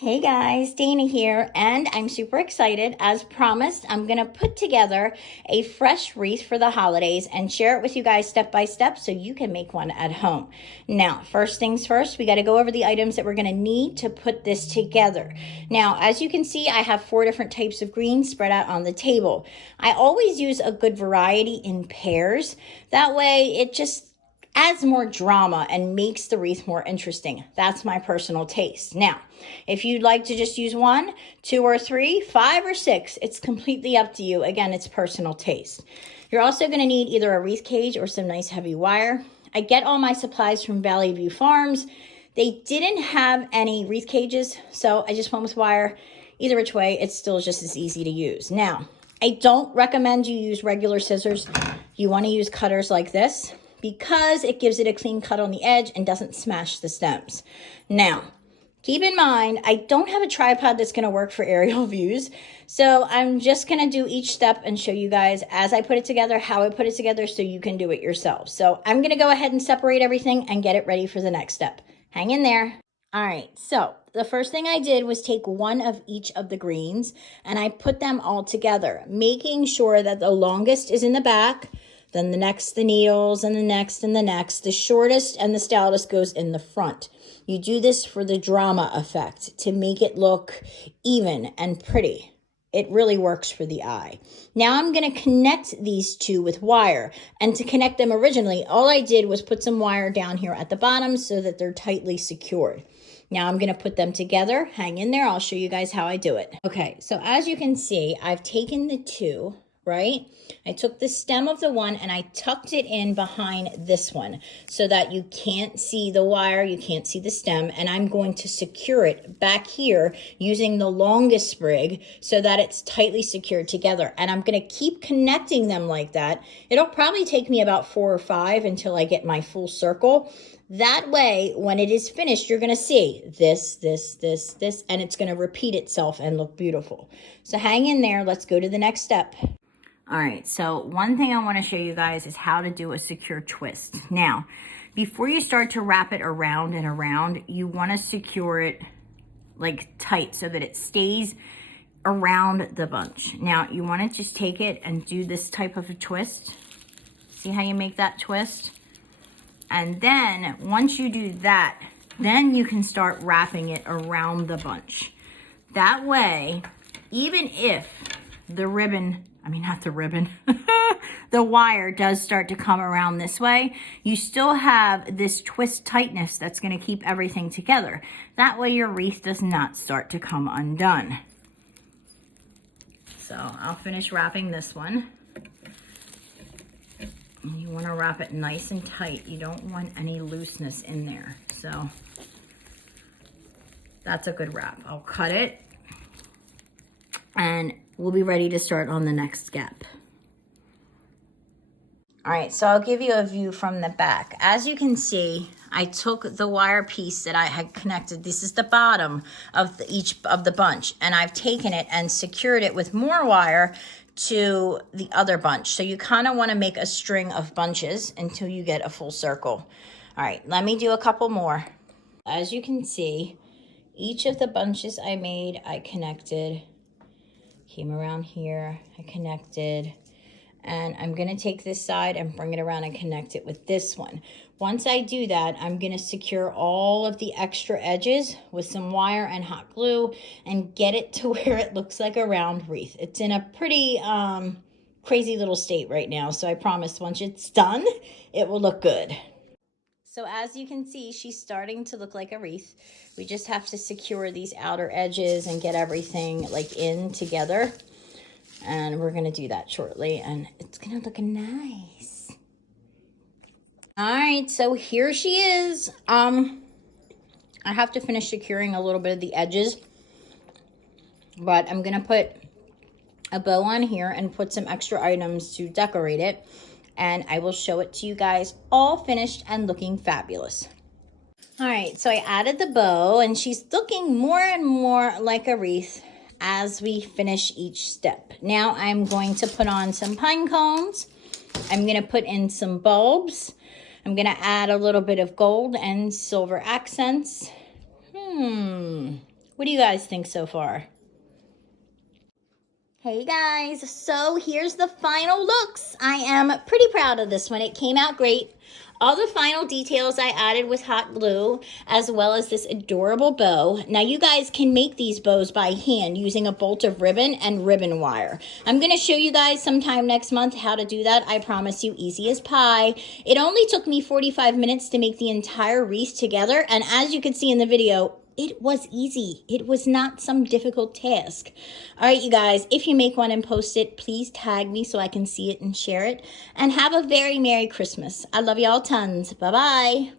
Hey guys, Dana here, and I'm super excited. As promised, I'm going to put together a fresh wreath for the holidays and share it with you guys step by step so you can make one at home. Now, first things first, we got to go over the items that we're going to need to put this together. Now, as you can see, I have 4 different types of greens spread out on the table. I always use a good variety in pairs. That way, it just adds more drama and makes the wreath more interesting. That's my personal taste. Now, if you'd like to just use 1, 2, or 3, 5, or 6, it's completely up to you. Again, it's personal taste. You're also going to need either a wreath cage or some nice heavy wire. I get all my supplies from Valley View Farms. They didn't have any wreath cages, so I just went with wire. Either which way, it's still just as easy to use. Now, I don't recommend you use regular scissors. You want to use cutters like this, because it gives it a clean cut on the edge and doesn't smash the stems. Now, keep in mind, I don't have a tripod that's going to work for aerial views, so I'm just going to do each step and show you guys as I put it together, how I put it together, so you can do it yourself. So I'm going to go ahead and separate everything and get it ready for the next step. Hang in there. All right, so the first thing I did was take 1 of each of the greens and I put them all together, making sure that the longest is in the back, then the next, the needles, and the next, and the next. The shortest and the stoutest goes in the front. You do this for the drama effect, to make it look even and pretty. It really works for the eye. Now I'm going to connect these 2 with wire. And to connect them originally, all I did was put some wire down here at the bottom so that they're tightly secured. Now I'm going to put them together. Hang in there. I'll show you guys how I do it. Okay, so as you can see, I've taken the 2, right? I took the stem of the one and I tucked it in behind this one so that you can't see the wire, you can't see the stem, and I'm going to secure it back here using the longest sprig so that it's tightly secured together. And I'm going to keep connecting them like that. It'll probably take me about 4 or 5 until I get my full circle. That way, when it is finished, you're going to see this, and it's going to repeat itself and look beautiful. So hang in there. Let's go to the next step. All right, so one thing I want to show you guys is how to do a secure twist. Now, before you start to wrap it around and around, you want to secure it like tight so that it stays around the bunch. Now, you want to just take it and do this type of a twist. See how you make that twist? And then once you do that, then you can start wrapping it around the bunch. That way, even if the ribbon, not the ribbon, the wire does start to come around this way, you still have this twist tightness that's going to keep everything together. That way your wreath does not start to come undone. So I'll finish wrapping this one. You want to wrap it nice and tight. You don't want any looseness in there. So that's a good wrap. I'll cut it and we'll be ready to start on the next gap. All right, so I'll give you a view from the back. As you can see, I took the wire piece that I had connected. This is the bottom of each of the bunch, and I've taken it and secured it with more wire to the other bunch. So you kind of want to make a string of bunches until you get a full circle. All right, let me do a couple more. As you can see, each of the bunches I made, I connected. Came around here, I connected, and I'm going to take this side and bring it around and connect it with this one. Once I do that, I'm going to secure all of the extra edges with some wire and hot glue and get it to where it looks like a round wreath. It's in a pretty crazy little state right now, so I promise once it's done, it will look good. So as you can see, she's starting to look like a wreath. We just have to secure these outer edges and get everything like in together. And we're going to do that shortly, and it's going to look nice. All right, so here she is. I have to finish securing a little bit of the edges, but I'm going to put a bow on here and put some extra items to decorate it. And I will show it to you guys all finished and looking fabulous. All right, so I added the bow and she's looking more and more like a wreath as we finish each step. Now I'm going to put on some pine cones. I'm gonna put in some bulbs. I'm gonna add a little bit of gold and silver accents. What do you guys think so far? Hey guys, so here's the final looks. I am pretty proud of this one. It came out great. All the final details I added with hot glue, as well as this adorable bow. Now you guys can make these bows by hand using a bolt of ribbon and ribbon wire. I'm going to show you guys sometime next month how to do that. I promise you, easy as pie. It only took me 45 minutes to make the entire wreath together, and as you can see in the video, it was easy. It was not some difficult task. All right, you guys, if you make one and post it, please tag me so I can see it and share it. And have a very Merry Christmas. I love you all tons. Bye-bye.